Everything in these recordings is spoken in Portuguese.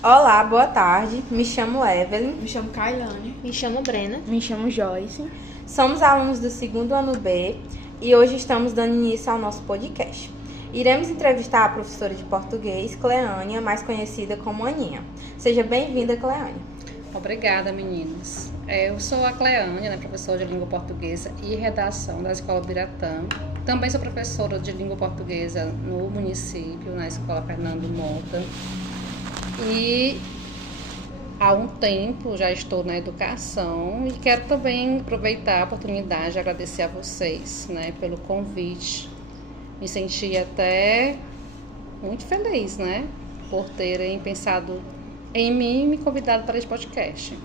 Olá, boa tarde. Me chamo Evelyn. Me chamo Kailane. Me chamo Brena. Me chamo Joyce. Somos alunos do segundo ano B e hoje estamos dando início ao nosso podcast. Iremos entrevistar a professora de português, Cleânia, mais conhecida como Aninha. Seja bem-vinda, Cleânia. Obrigada, meninas. Eu sou a Cleânia, professora de língua portuguesa e redação da Escola Biratã. Também sou professora de língua portuguesa no município, na Escola Fernando Mota. E há um tempo já estou na educação e quero também aproveitar a oportunidade de agradecer a vocês, pelo convite. Me senti até muito feliz, por terem pensado em mim e me convidado para este podcast.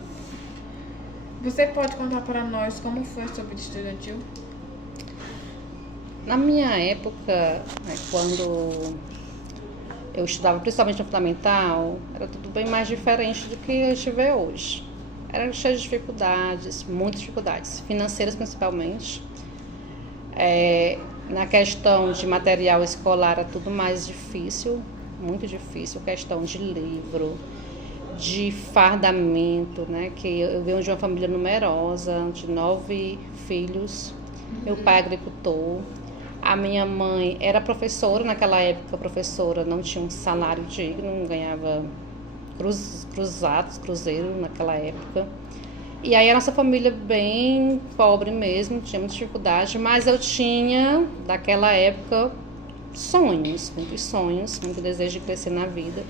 Você pode contar para nós como foi a sua vida estudantil? Na minha época, quando eu estudava principalmente no fundamental, era tudo bem mais diferente do que a gente vê hoje. Era cheio de dificuldades, muitas dificuldades, financeiras principalmente. Na questão de material escolar era tudo mais difícil, muito difícil, questão de livro, de fardamento, que eu venho de uma família numerosa, de 9 filhos, meu pai é agricultor. A minha mãe era professora, naquela época a professora não tinha um salário digno, ganhava cruzeiro naquela época. E aí a nossa família bem pobre mesmo, tinha muita dificuldade, mas eu tinha, daquela época, muitos sonhos, muito desejo de crescer na vida.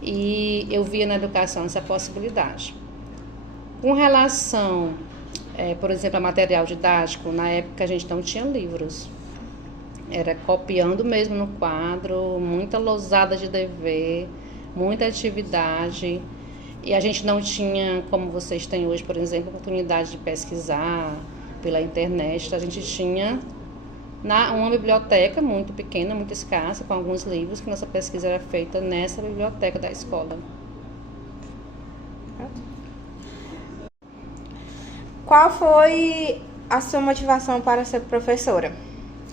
E eu via na educação essa possibilidade. Com relação, por exemplo, a material didático, na época a gente não tinha livros. Era copiando mesmo no quadro, muita lousada de dever, muita atividade. E a gente não tinha, como vocês têm hoje, por exemplo, oportunidade de pesquisar pela internet. A gente tinha uma biblioteca muito pequena, muito escassa, com alguns livros, que nossa pesquisa era feita nessa biblioteca da escola. Qual foi a sua motivação para ser professora?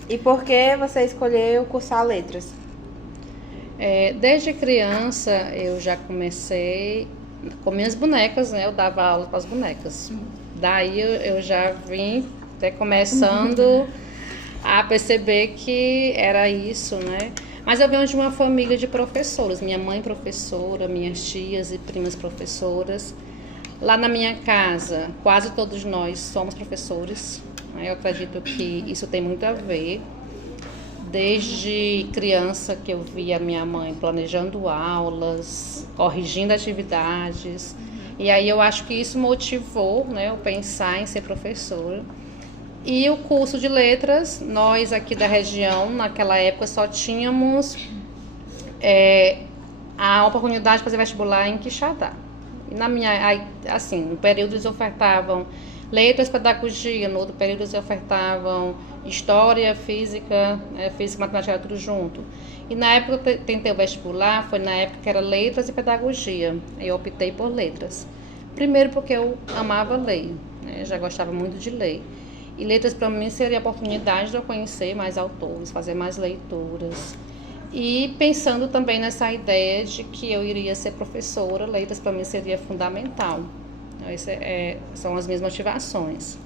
E por que você escolheu cursar letras? Desde criança eu já comecei com minhas bonecas, eu dava aula para as bonecas. Daí eu já vim até começando a perceber que era isso, Mas eu venho de uma família de professores, minha mãe professora, minhas tias e primas professoras. Lá na minha casa, quase todos nós somos professores. Eu acredito que isso tem muito a ver. Desde criança que eu via minha mãe planejando aulas, corrigindo atividades. E aí eu acho que isso motivou, eu pensar em ser professora. E o curso de letras, nós aqui da região, naquela época só tínhamos a oportunidade de fazer vestibular em Quixadá. E no período eles ofertavam letras, pedagogia, no outro período eles ofertavam história, física, física e matemática, era tudo junto. E na época que eu tentei o vestibular, foi na época que era letras e pedagogia. Eu optei por letras. Primeiro porque eu amava ler, já gostava muito de ler. E letras para mim seria a oportunidade de eu conhecer mais autores, fazer mais leituras. E pensando também nessa ideia de que eu iria ser professora, letras para mim seria fundamental. Essas são as minhas motivações.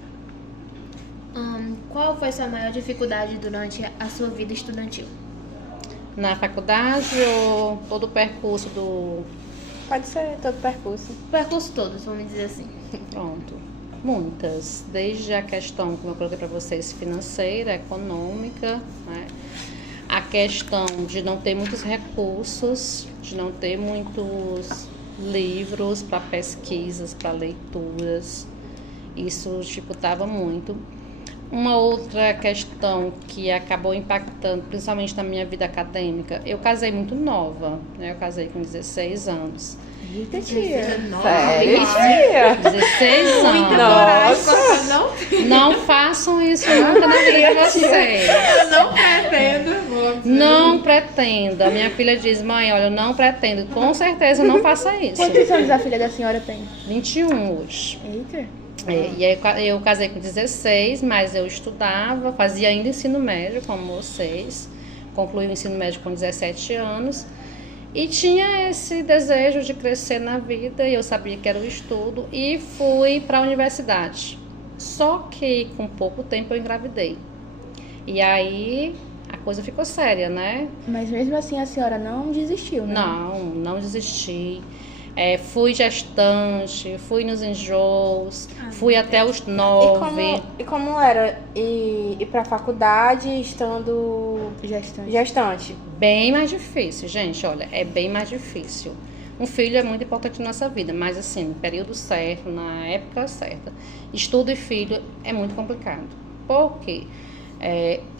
Qual foi sua maior dificuldade durante a sua vida estudantil? Na faculdade ou todo o percurso do... Pode ser todo o percurso. O percurso todo, vamos dizer assim. Pronto. Muitas. Desde a questão, como eu coloquei para vocês, financeira, econômica, a questão de não ter muitos recursos, de não ter muitos livros para pesquisas, para leituras. Isso dificultava muito. Uma outra questão que acabou impactando, principalmente na minha vida acadêmica, eu casei muito nova, Eu casei com 16 anos. Eita, tia. Sério, tia? 16 anos. Coragem, Não façam isso nunca na vida de vocês. eu não pretendo. Não pretenda. Minha filha diz, mãe, olha, eu não pretendo. Com certeza não faça isso. Quantos anos a filha da senhora tem? 21 hoje. Eita. E aí eu casei com 16, mas eu estudava, fazia ainda ensino médio, como vocês. Concluí o ensino médio com 17 anos. E tinha esse desejo de crescer na vida, e eu sabia que era o estudo, e fui para a universidade. Só que com pouco tempo eu engravidei. E aí a coisa ficou séria, né? Mas mesmo assim a senhora não desistiu, né? Não desisti. Fui gestante, fui nos enjoos, fui até os 9. E como era ir para a faculdade estando gestante? Bem mais difícil, gente, olha, é bem mais difícil. Um filho é muito importante na nossa vida, mas assim, no período certo, na época certa. Estudo e filho é muito complicado. Por quê?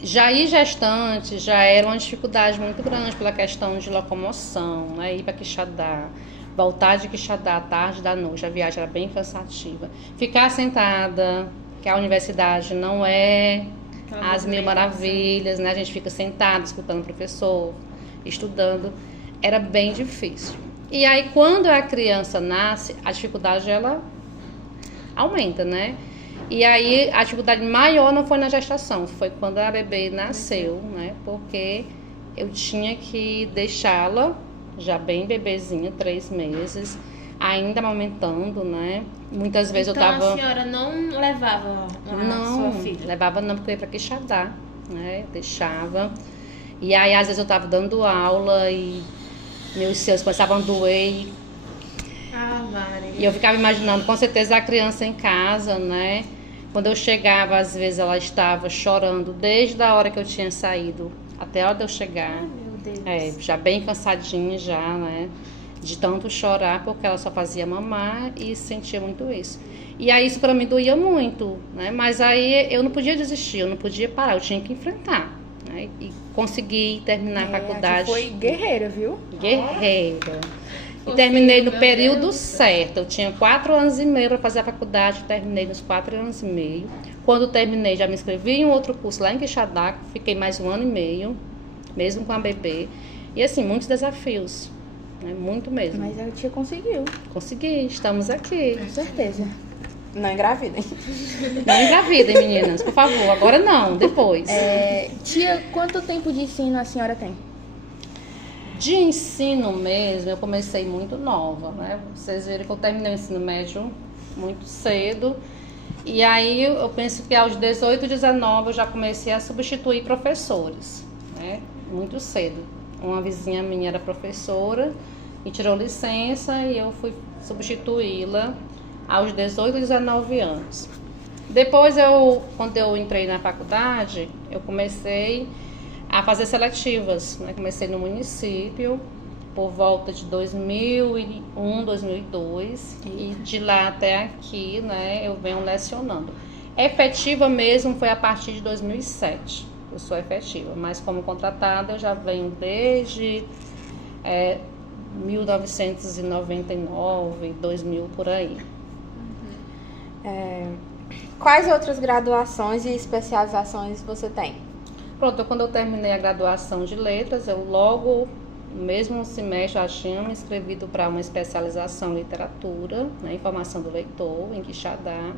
Já ir gestante já era uma dificuldade muito grande pela questão de locomoção, né? Ir para Quixadá, voltar de Quixadá à tarde da noite, a viagem era bem cansativa. Ficar sentada, que a universidade não é as mil maravilhas, né? A gente fica sentado, escutando o professor, estudando, era bem difícil. E aí, quando a criança nasce, a dificuldade, ela aumenta, né? E aí, a dificuldade maior não foi na gestação, foi quando a bebê nasceu, né? Porque eu tinha que deixá-la já bem bebezinha, 3 meses, ainda amamentando, né? Muitas vezes então, eu tava... a senhora não levava a sua filha? Não, levava não, porque eu ia pra Quixadá, né? Deixava. E aí, às vezes, eu tava dando aula e meus seios começavam a doer. Maria. E eu ficava imaginando, com certeza, a criança em casa, né? Quando eu chegava, às vezes, ela estava chorando desde a hora que eu tinha saído até a hora de eu chegar. Meu Deus. Já bem cansadinha já, né? De tanto chorar, porque ela só fazia mamar e sentia muito isso. E aí isso pra mim doía muito, né? Mas aí eu não podia desistir, eu não podia parar, eu tinha que enfrentar, né? E consegui terminar a faculdade. Foi guerreira, viu? Guerreira. E terminei no período certo. Eu tinha 4 anos e meio para fazer a faculdade, terminei nos 4 anos e meio. Quando terminei, já me inscrevi em um outro curso lá em Quixadá, fiquei mais 1 ano e meio, mesmo com a bebê. E assim, muitos desafios, né? Muito mesmo. Mas a tia conseguiu. Consegui, estamos aqui. Com certeza. Não engravidem. Não engravidem, meninas, por favor. Agora não, depois. Tia, quanto tempo de ensino a senhora tem? De ensino mesmo, eu comecei muito nova, né? Vocês viram que eu terminei o ensino médio muito cedo. E aí eu penso que aos 18, 19 eu já comecei a substituir professores, né? Muito cedo. Uma vizinha minha era professora e tirou licença e eu fui substituí-la aos 18, 19 anos. Depois, quando eu entrei na faculdade, eu comecei a fazer seletivas, né? Comecei no município por volta de 2001, 2002 e de lá até aqui, né, eu venho lecionando. Efetiva mesmo foi a partir de 2007, eu sou efetiva, mas como contratada eu já venho desde 1999, 2000 por aí. Quais outras graduações e especializações você tem? Pronto, quando eu terminei a graduação de letras, eu logo, no mesmo semestre, já tinha me inscrevido para uma especialização em literatura, né, em formação do leitor, em Quixadá.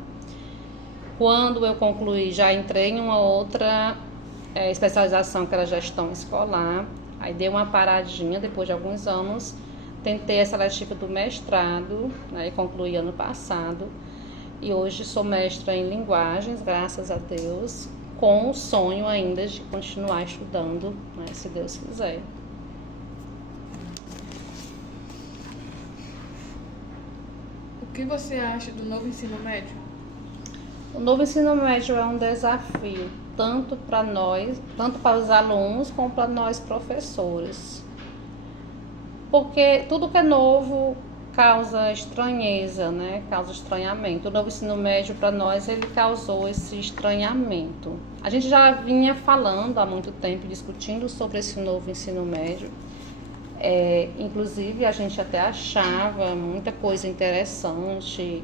Quando eu concluí, já entrei em uma outra especialização, que era gestão escolar. Aí dei uma paradinha, depois de alguns anos, tentei a seletiva do mestrado, né, e concluí ano passado. E hoje sou mestra em linguagens, graças a Deus, com o sonho ainda de continuar estudando, né, se Deus quiser. O que você acha do novo ensino médio? O novo ensino médio é um desafio, tanto para nós, tanto para os alunos, como para nós professores. Porque tudo que é novo causa estranheza, né? Causa estranhamento. O novo ensino médio, para nós, ele causou esse estranhamento. A gente já vinha falando há muito tempo, discutindo sobre esse novo ensino médio. Inclusive, a gente até achava muita coisa interessante,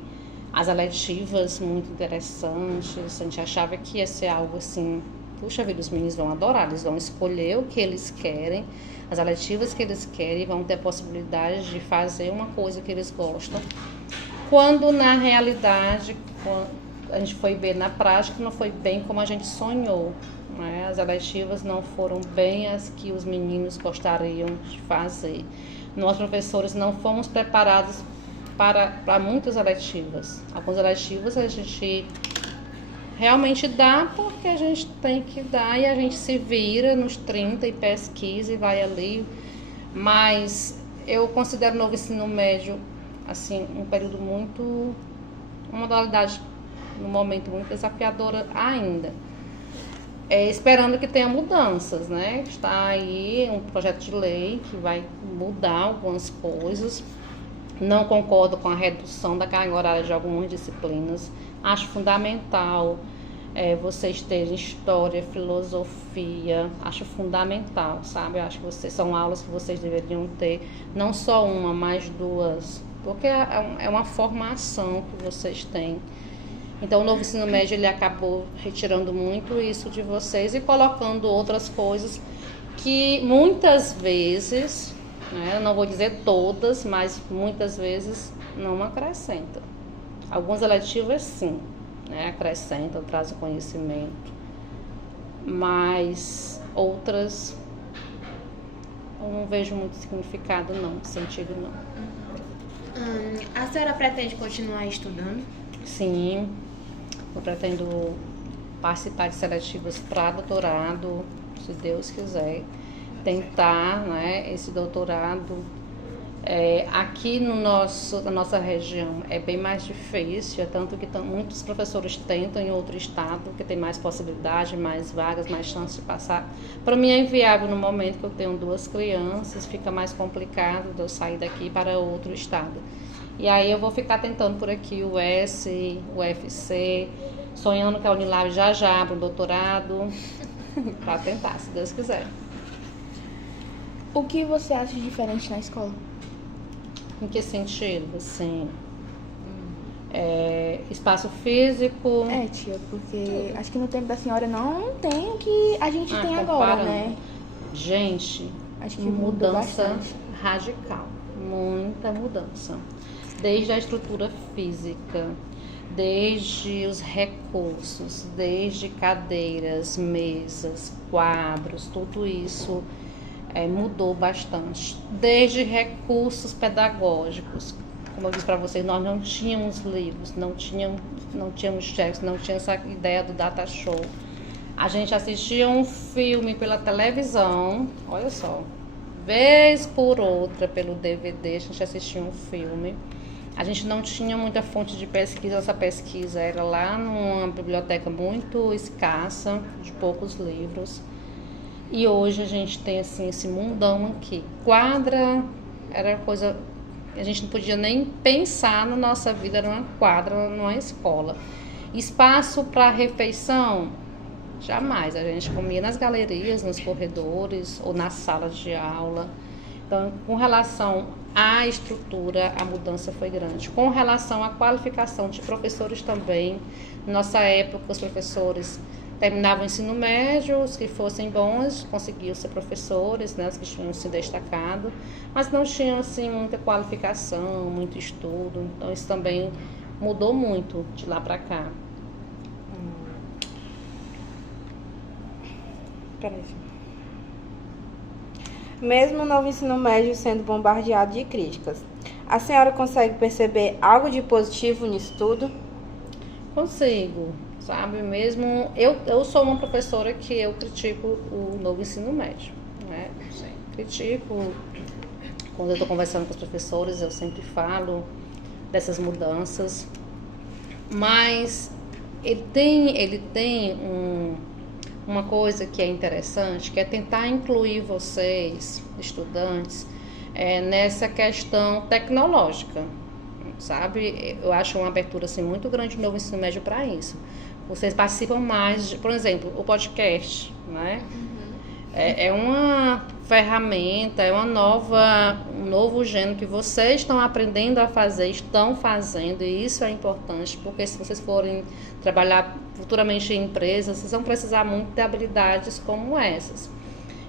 as eletivas muito interessantes. A gente achava que ia ser algo assim, puxa vida, os meninos vão adorar, eles vão escolher o que eles querem, as eletivas que eles querem, vão ter a possibilidade de fazer uma coisa que eles gostam. Quando, na realidade, a gente foi ver na prática, não foi bem como a gente sonhou, né? As eletivas não foram bem as que os meninos gostariam de fazer. nós professores não fomos preparados para muitas eletivas. Algumas eletivas a gente realmente dá porque a gente tem que dar e a gente se vira nos 30 e pesquisa e vai ali. Mas eu considero o novo ensino médio assim, um período muito, uma modalidade no momento muito desafiadora ainda. Esperando que tenha mudanças, né? Está aí um projeto de lei que vai mudar algumas coisas. Não concordo com a redução da carga horária de algumas disciplinas. Acho fundamental vocês terem história, filosofia. Acho fundamental, sabe? Acho que são aulas que vocês deveriam ter, não só uma, mas duas, porque é uma formação que vocês têm. Então, o novo ensino médio ele acabou retirando muito isso de vocês e colocando outras coisas que muitas vezes, né, eu não vou dizer todas, mas muitas vezes não acrescentam. Algumas eletivas, sim, né, acrescentam, trazem conhecimento, mas outras eu não vejo muito significado, não, sentido, não. A senhora pretende continuar estudando? Sim, eu pretendo participar de seletivas para doutorado, se Deus quiser, tentar, né, esse doutorado. Aqui na nossa região é bem mais difícil, tanto que muitos professores tentam em outro estado, que tem mais possibilidade, mais vagas, mais chance de passar. Para mim é inviável no momento que eu tenho 2 crianças, fica mais complicado de eu sair daqui para outro estado. E aí eu vou ficar tentando por aqui o UFC, sonhando que a Unilab já abra um doutorado, para tentar, se Deus quiser. O que você acha de diferente na escola? Em que sentido? Assim, espaço físico. Tia, porque acho que no tempo da senhora não tem o que a gente tem agora, né? Gente, acho que mudança radical, muita mudança. Desde a estrutura física, desde os recursos, desde cadeiras, mesas, quadros, tudo isso mudou bastante. Desde recursos pedagógicos, como eu disse para vocês, nós não tínhamos livros, não tínhamos checks, não tinha essa ideia do data show. A gente assistia um filme pela televisão, olha só, vez por outra pelo DVD, a gente assistia um filme. A gente não tinha muita fonte de pesquisa, essa pesquisa era lá numa biblioteca muito escassa, de poucos livros. E hoje a gente tem assim, esse mundão aqui. Quadra era coisa que a gente não podia nem pensar na nossa vida, era uma quadra, numa escola. Espaço para refeição, jamais. A gente comia nas galerias, nos corredores ou nas salas de aula. Então, com relação à estrutura, a mudança foi grande. Com relação à qualificação de professores também, nossa época, os professores terminavam o ensino médio, os que fossem bons conseguiam ser professores, né, os que tinham se destacado, mas não tinham assim, muita qualificação, muito estudo. Então, isso também mudou muito de lá para cá. Peraí. Mesmo o novo ensino médio sendo bombardeado de críticas, a senhora consegue perceber algo de positivo nisso tudo? Consigo, sabe? Mesmo eu sou uma professora que eu critico o novo ensino médio, né? Sim. Critico, quando eu estou conversando com os professores, eu sempre falo dessas mudanças, mas ele tem uma coisa que é interessante, que é tentar incluir vocês, estudantes, nessa questão tecnológica, sabe? Eu acho uma abertura assim, muito grande no novo ensino médio para isso. Vocês participam mais, por exemplo, o podcast, né? É uma ferramenta, é um novo gênero que vocês estão aprendendo a fazer, estão fazendo, e isso é importante, porque se vocês forem trabalhar futuramente em empresas, vocês vão precisar muito de habilidades como essas.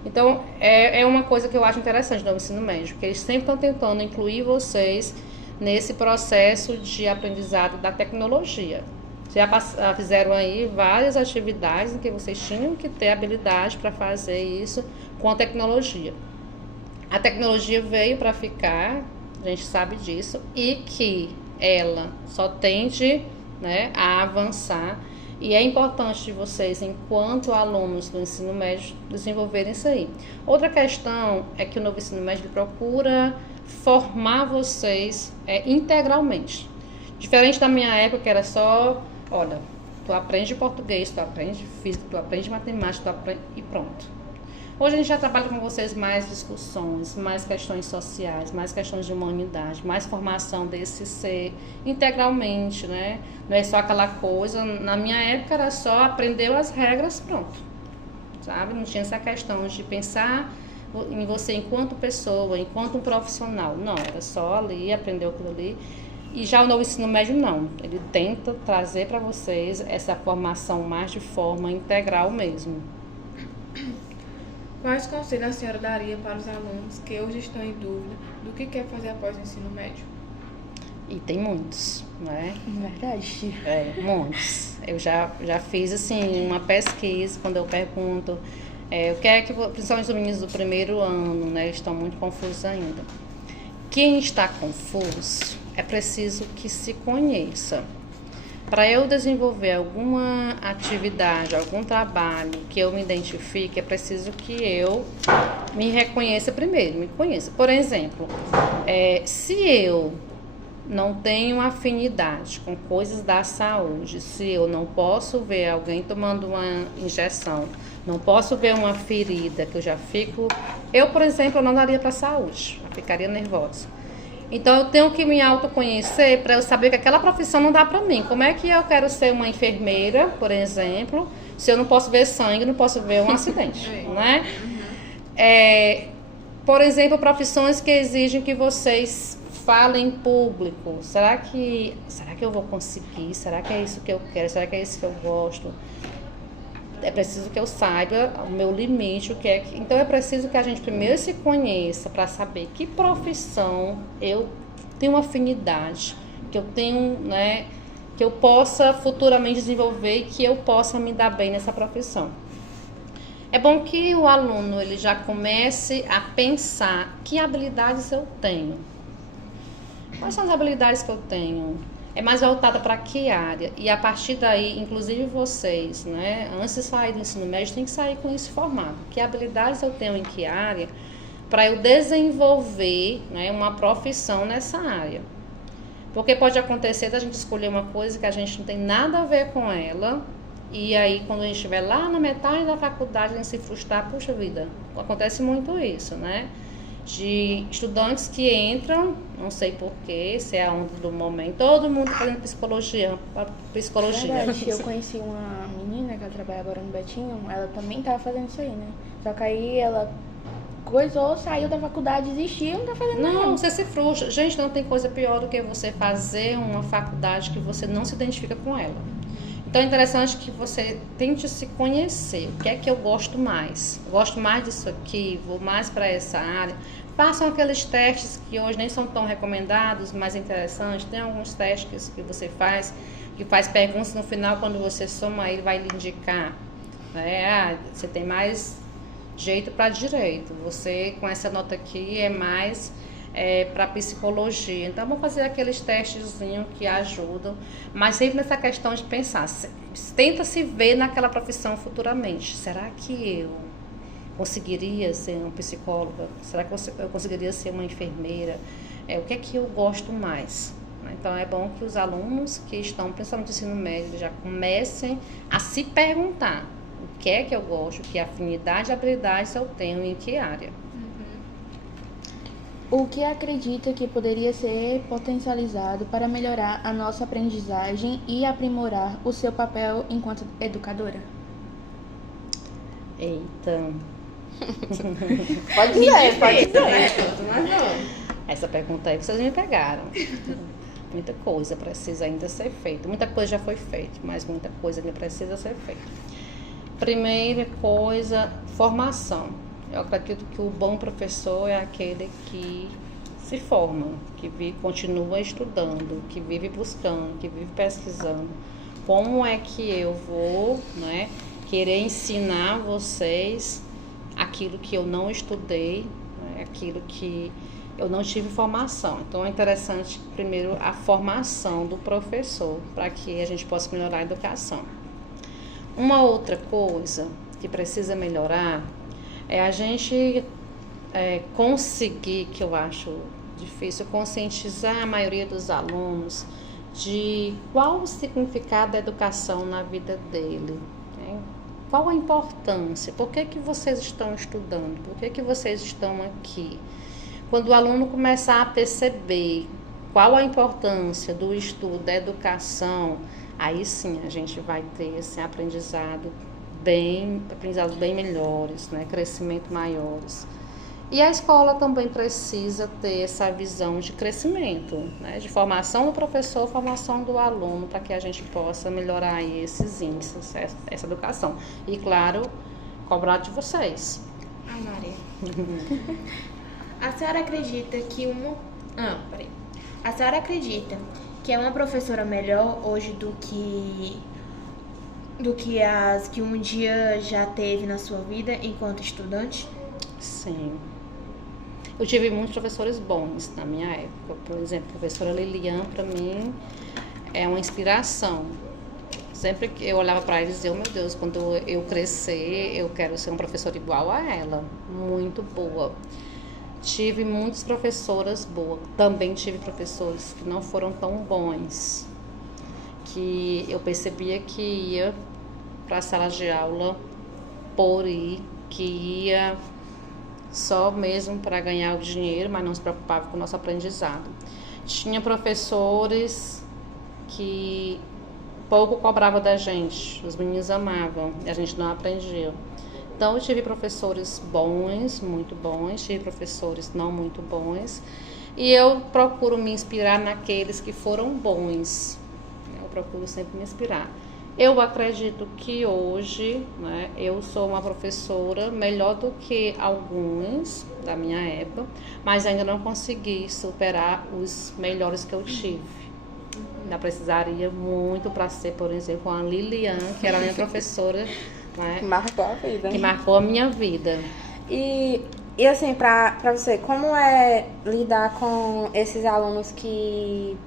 Então, é uma coisa que eu acho interessante no ensino médio, porque eles sempre estão tentando incluir vocês nesse processo de aprendizado da tecnologia. Já fizeram aí várias atividades em que vocês tinham que ter habilidade para fazer isso com a tecnologia. A tecnologia veio para ficar, a gente sabe disso, e que ela só tende, né, a avançar. E é importante de vocês, enquanto alunos do ensino médio, desenvolverem isso aí. Outra questão é que o novo ensino médio procura formar vocês integralmente. Diferente da minha época, que era só, olha, tu aprende português, tu aprende física, tu aprende matemática, tu aprende e pronto. Hoje a gente já trabalha com vocês mais discussões, mais questões sociais, mais questões de humanidade, mais formação desse ser integralmente, né? Não é só aquela coisa, na minha época era só aprender as regras, pronto, sabe? Não tinha essa questão de pensar em você enquanto pessoa, enquanto um profissional, não, era só ali, aprender aquilo ali. E já o novo ensino médio não, ele tenta trazer para vocês essa formação mais de forma integral mesmo. Quais conselhos a senhora daria para os alunos que hoje estão em dúvida do que quer fazer após o ensino médio? E tem muitos, né? Verdade. Muitos. Eu já fiz, assim, uma pesquisa, quando eu pergunto, o que é que, principalmente os meninos do primeiro ano, né, estão muito confusos ainda. Quem está confuso, é preciso que se conheça. Para eu desenvolver alguma atividade, algum trabalho que eu me identifique, é preciso que eu me reconheça primeiro, me conheça. Por exemplo, se eu não tenho afinidade com coisas da saúde, se eu não posso ver alguém tomando uma injeção, não posso ver uma ferida, que eu já fico... Eu, por exemplo, eu não daria para a saúde, eu ficaria nervosa. Então, eu tenho que me autoconhecer para eu saber que aquela profissão não dá para mim. Como é que eu quero ser uma enfermeira, por exemplo, se eu não posso ver sangue, não posso ver um acidente, né? Por exemplo, profissões que exigem que vocês falem em público. Será que eu vou conseguir? Será que é isso que eu quero? Será que é isso que eu gosto? É preciso que eu saiba o meu limite, o que é que... Então é preciso que a gente primeiro se conheça para saber que profissão eu tenho afinidade, que eu tenho, né, que eu possa futuramente desenvolver e que eu possa me dar bem nessa profissão. É bom que o aluno ele já comece a pensar que habilidades eu tenho. Quais são as habilidades que eu tenho? É mais voltada para que área? E a partir daí, inclusive vocês, né, antes de sair do ensino médio, tem que sair com isso formado. Que habilidades eu tenho em que área para eu desenvolver, né, uma profissão nessa área? Porque pode acontecer da gente escolher uma coisa que a gente não tem nada a ver com ela, e aí quando a gente estiver lá na metade da faculdade, a gente se frustrar, puxa vida, acontece muito isso, né? De estudantes que entram, não sei porquê, se é a onda do momento, todo mundo fazendo psicologia. Verdade, eu conheci uma menina que ela trabalha agora no Betinho, ela também estava fazendo isso aí, né? Só que aí ela coisou, saiu da faculdade, desistiu, não tá fazendo nada. Não, você se frustra. Gente, não tem coisa pior do que você fazer uma faculdade que você não se identifica com ela. Então é interessante que você tente se conhecer. O que é que eu gosto mais? Eu gosto mais disso aqui, vou mais para essa área. Façam aqueles testes que hoje nem são tão recomendados, mas interessantes. Tem alguns testes que você faz, que faz perguntas no final, quando você soma, ele vai lhe indicar. Você tem mais jeito para direito. Você, com essa nota aqui, é mais... para psicologia. Então, vamos fazer aqueles testezinhos que ajudam, mas sempre nessa questão de pensar, tenta se ver naquela profissão futuramente. Será que eu conseguiria ser uma psicóloga? Será que eu conseguiria ser uma enfermeira? O que é que eu gosto mais? Então, é bom que os alunos que estão, principalmente no ensino médio, já comecem a se perguntar o que é que eu gosto, que afinidade e habilidades eu tenho em que área. O que acredita que poderia ser potencializado para melhorar a nossa aprendizagem e aprimorar o seu papel enquanto educadora? Eita. Pode dizer, pode dizer. Essa pergunta aí vocês me pegaram. Muita coisa precisa ainda ser feita. Muita coisa já foi feita, mas muita coisa ainda precisa ser feita. Primeira coisa, formação. Eu acredito que o bom professor é aquele que se forma, que continua estudando, que vive buscando, que vive pesquisando. Como é que eu vou, né, querer ensinar vocês aquilo que eu não estudei? Né? aquilo que eu não tive formação. Então, é interessante, primeiro, a formação do professor, para que a gente possa melhorar a educação. Uma outra coisa que precisa melhorar é a gente conseguir, que eu acho difícil, conscientizar a maioria dos alunos de qual o significado da educação na vida dele, né? Qual a importância, por que vocês estão estudando, por que vocês estão aqui. Quando o aluno começar a perceber qual a importância do estudo, da educação, aí sim a gente vai ter esse aprendizados bem melhores, né? Crescimento maiores. E a escola também precisa ter essa visão de crescimento, né? De formação do professor, formação do aluno, para que a gente possa melhorar aí esses índices, essa educação. E, claro, cobrar de vocês. Maria. A senhora acredita que A senhora acredita que é uma professora melhor hoje do que as que um dia já teve na sua vida enquanto estudante? Sim. Eu tive muitos professores bons na minha época. Por exemplo, a professora Lilian, para mim, é uma inspiração. Sempre que eu olhava para ela e dizia, oh, meu Deus, quando eu crescer, eu quero ser uma professora igual a ela. Muito boa. Tive muitas professoras boas. Também tive professores que não foram tão bons. Que eu percebia que ia para a sala de aula por ir, que ia só mesmo para ganhar o dinheiro, mas não se preocupava com o nosso aprendizado. Tinha professores que pouco cobravam da gente, os meninos amavam, e a gente não aprendia. Então, eu tive professores bons, muito bons, tive professores não muito bons, e eu procuro me inspirar naqueles que foram bons. Eu procuro sempre me inspirar. Eu acredito que hoje, né, eu sou uma professora melhor do que alguns da minha época, mas ainda não consegui superar os melhores que eu tive. Ainda precisaria muito para ser, por exemplo, a Lilian, que era a minha professora, né, Que marcou a vida. que marcou a minha vida. E assim, pra você, como é lidar com esses alunos que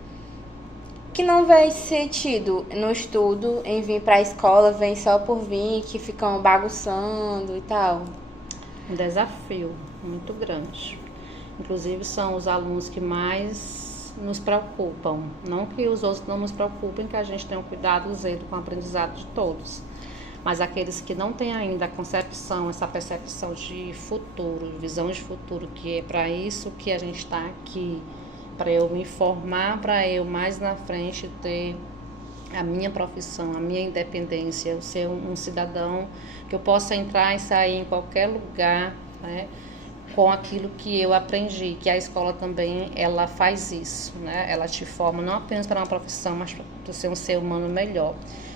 não vê sentido no estudo, em vir pra escola, vem só por vir, que ficam bagunçando e tal? Um desafio muito grande. Inclusive, são os alunos que mais nos preocupam. Não que os outros não nos preocupem, que a gente tenha um cuidado zelo com o aprendizado de todos. Mas aqueles que não têm ainda a concepção, essa percepção de futuro, visão de futuro, que é para isso que a gente está aqui, para eu me formar, para eu mais na frente ter a minha profissão, a minha independência, eu ser um cidadão que eu possa entrar e sair em qualquer lugar, né, com aquilo que eu aprendi, que a escola também ela faz isso, né? Ela te forma não apenas para uma profissão, mas para ser um ser humano melhor.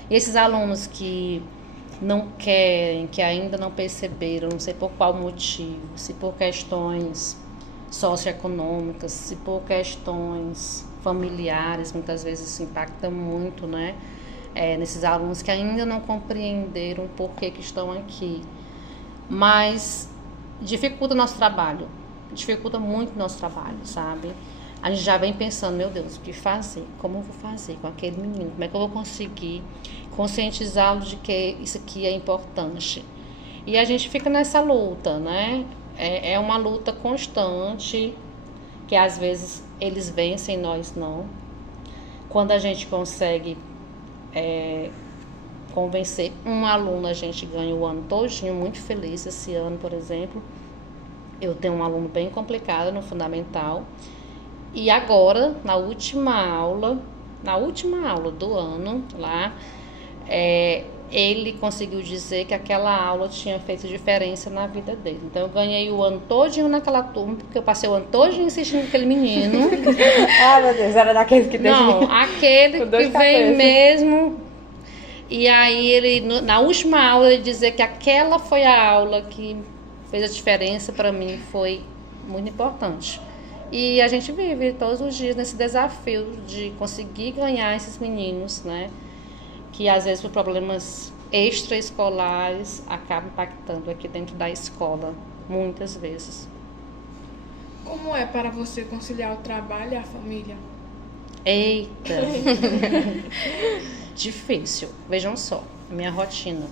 E esses alunos que não querem, que ainda não perceberam, não sei por qual motivo, se por questões socioeconômicas, se por questões familiares, muitas vezes isso impacta muito, né? Nesses alunos que ainda não compreenderam por que estão aqui. Mas dificulta o nosso trabalho, dificulta muito o nosso trabalho, sabe? A gente já vem pensando, meu Deus, o que fazer? Como eu vou fazer com aquele menino? Como é que eu vou conseguir conscientizá-lo de que isso aqui é importante? E a gente fica nessa luta, né? É uma luta constante, que às vezes eles vencem, nós não. Quando a gente consegue convencer um aluno, a gente ganha o ano todinho, muito feliz. Esse ano, por exemplo, eu tenho um aluno bem complicado no fundamental. E agora, na última aula do ano, lá, ele conseguiu dizer que aquela aula tinha feito diferença na vida dele. Então, eu ganhei o ano todinho naquela turma, porque eu passei o ano todinho insistindo com aquele menino. Ah, meu Deus, era daquele que Não, aquele que veio mesmo. E aí, ele, na última aula, ele dizer que aquela foi a aula que fez a diferença para mim, foi muito importante. E a gente vive todos os dias nesse desafio de conseguir ganhar esses meninos, né? Que às vezes por problemas extraescolares acabam impactando aqui dentro da escola, muitas vezes. Como é para você conciliar o trabalho e a família? Eita! Difícil. Vejam só, a minha rotina.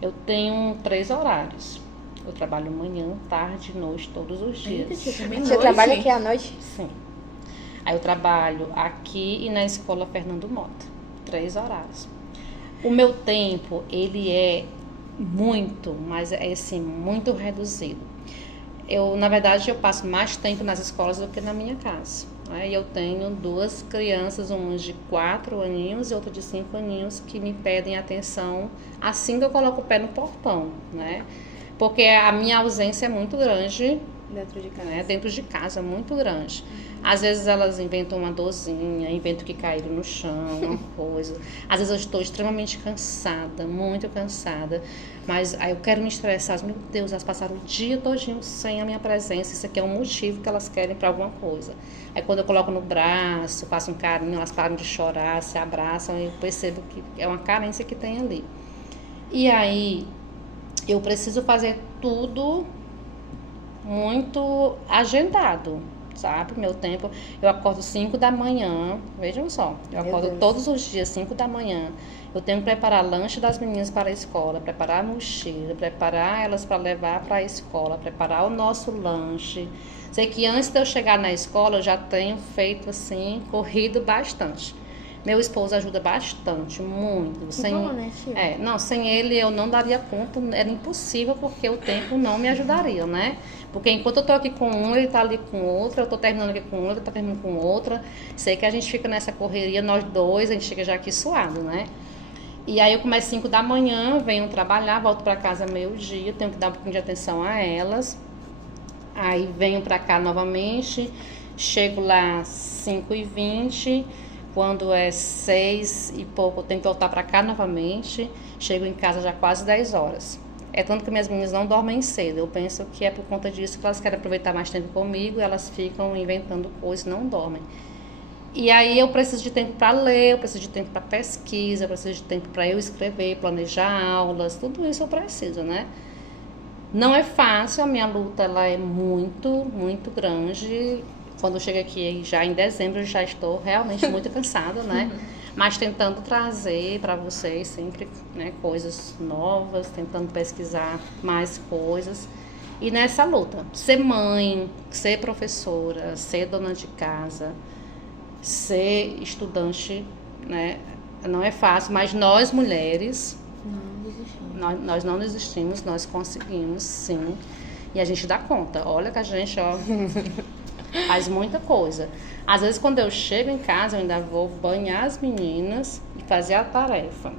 Eu tenho 3 horários. Eu trabalho manhã, tarde, noite, todos os dias. Você trabalha aqui à noite? Sim. Aí eu trabalho aqui e na escola Fernando Mota. 3 horários. O meu tempo, ele é muito, mas é assim, muito reduzido. Na verdade, eu passo mais tempo nas escolas do que na minha casa. E eu tenho 2 crianças, uma de 4 aninhos e outra de 5 aninhos, que me pedem atenção assim que eu coloco o pé no portão, né? Porque a minha ausência é muito grande Dentro de casa. dentro de casa, muito grande. Às vezes elas inventam uma dorzinha, inventam que caíram no chão, uma coisa. Às vezes eu estou extremamente cansada, muito cansada. Mas aí eu quero me estressar. Meu Deus, elas passaram o dia todinho sem a minha presença. Isso aqui é um motivo que elas querem para alguma coisa. Aí quando eu coloco no braço, faço um carinho, elas param de chorar, se abraçam. E eu percebo que é uma carência que tem ali. E aí eu preciso fazer tudo muito agendado, sabe? Meu tempo, eu acordo 5 da manhã, vejam só, eu acordo todos os dias 5 da manhã. Eu tenho que preparar lanche das meninas para a escola, preparar a mochila, preparar elas para levar para a escola, preparar o nosso lanche. Sei que antes de eu chegar na escola, eu já tenho feito assim, corrido bastante. Meu esposo ajuda bastante, muito. Bom, né, tia? Sem ele eu não daria conta, era impossível, porque o tempo não me ajudaria, né? Porque enquanto eu tô aqui com um, ele tá ali com outro, eu tô terminando aqui com outra, ele tá terminando com outra. Sei que a gente fica nessa correria, nós dois, a gente chega já aqui suado, né? E aí eu começo 5 da manhã, venho trabalhar, volto para casa meio-dia, tenho que dar um pouquinho de atenção a elas. Aí venho para cá novamente, chego lá 5h20, quando é 6 e pouco eu tenho que voltar para cá novamente, chego em casa já quase 10 horas. É tanto que minhas meninas não dormem cedo, eu penso que é por conta disso que elas querem aproveitar mais tempo comigo, elas ficam inventando coisas e não dormem. E aí eu preciso de tempo para ler, eu preciso de tempo para pesquisa, eu preciso de tempo para eu escrever, planejar aulas, tudo isso eu preciso, né? Não é fácil, a minha luta ela é muito, muito grande. Quando eu chego aqui já em dezembro, eu já estou realmente muito cansada, né? Mas tentando trazer para vocês sempre, né, coisas novas, tentando pesquisar mais coisas. E nessa luta, ser mãe, ser professora, ser dona de casa, ser estudante, né, não é fácil, mas nós mulheres, nós não desistimos, nós conseguimos, sim, e a gente dá conta. Olha que a gente, faz muita coisa. Às vezes, quando eu chego em casa, eu ainda vou banhar as meninas e fazer a tarefa.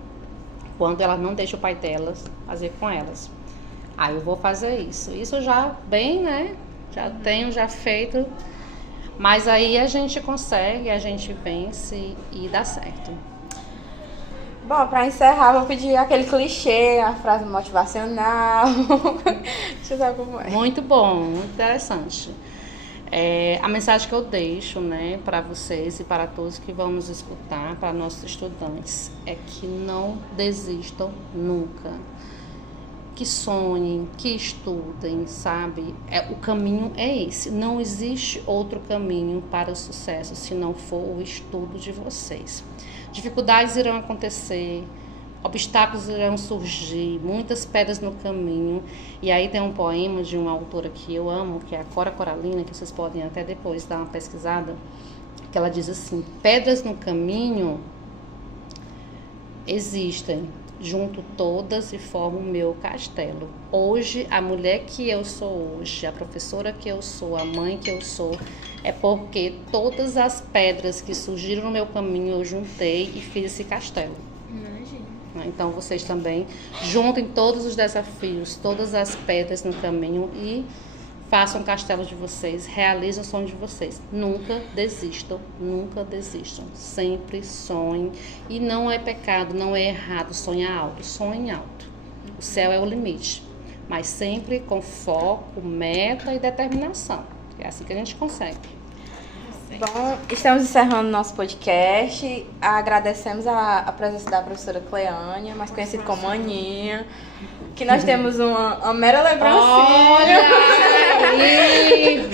Quando elas não deixam o pai delas fazer com elas. Aí eu vou fazer isso. Isso já bem, né? Já feito. Mas aí a gente consegue, a gente vence e dá certo. Bom, para encerrar, vou pedir aquele clichê, a frase motivacional. Deixa eu saber como é. Muito bom, muito interessante. A mensagem que eu deixo, né, para vocês e para todos que vão nos escutar, para nossos estudantes, é que não desistam nunca. Que sonhem, que estudem, sabe? O caminho é esse. Não existe outro caminho para o sucesso se não for o estudo de vocês. Dificuldades irão acontecer, obstáculos irão surgir, muitas pedras no caminho. E aí tem um poema de uma autora que eu amo, que é a Cora Coralina, que vocês podem até depois dar uma pesquisada, que ela diz assim: pedras no caminho existem, junto todas e formam o meu castelo. Hoje, a mulher que eu sou hoje, a professora que eu sou, a mãe que eu sou, é porque todas as pedras que surgiram no meu caminho eu juntei e fiz esse castelo. Então vocês também juntem todos os desafios, todas as pedras no caminho e façam o castelo de vocês, realizem o sonho de vocês. Nunca desistam, nunca desistam. Sempre sonhem. E não é pecado, não é errado sonhar alto, sonhem alto. O céu é o limite, mas sempre com foco, meta e determinação. É assim que a gente consegue. Bom, estamos encerrando nosso podcast. Agradecemos a presença da professora Cleânia, mais conhecida como Aninha, que nós temos uma mera lembrancinha. Olha aí!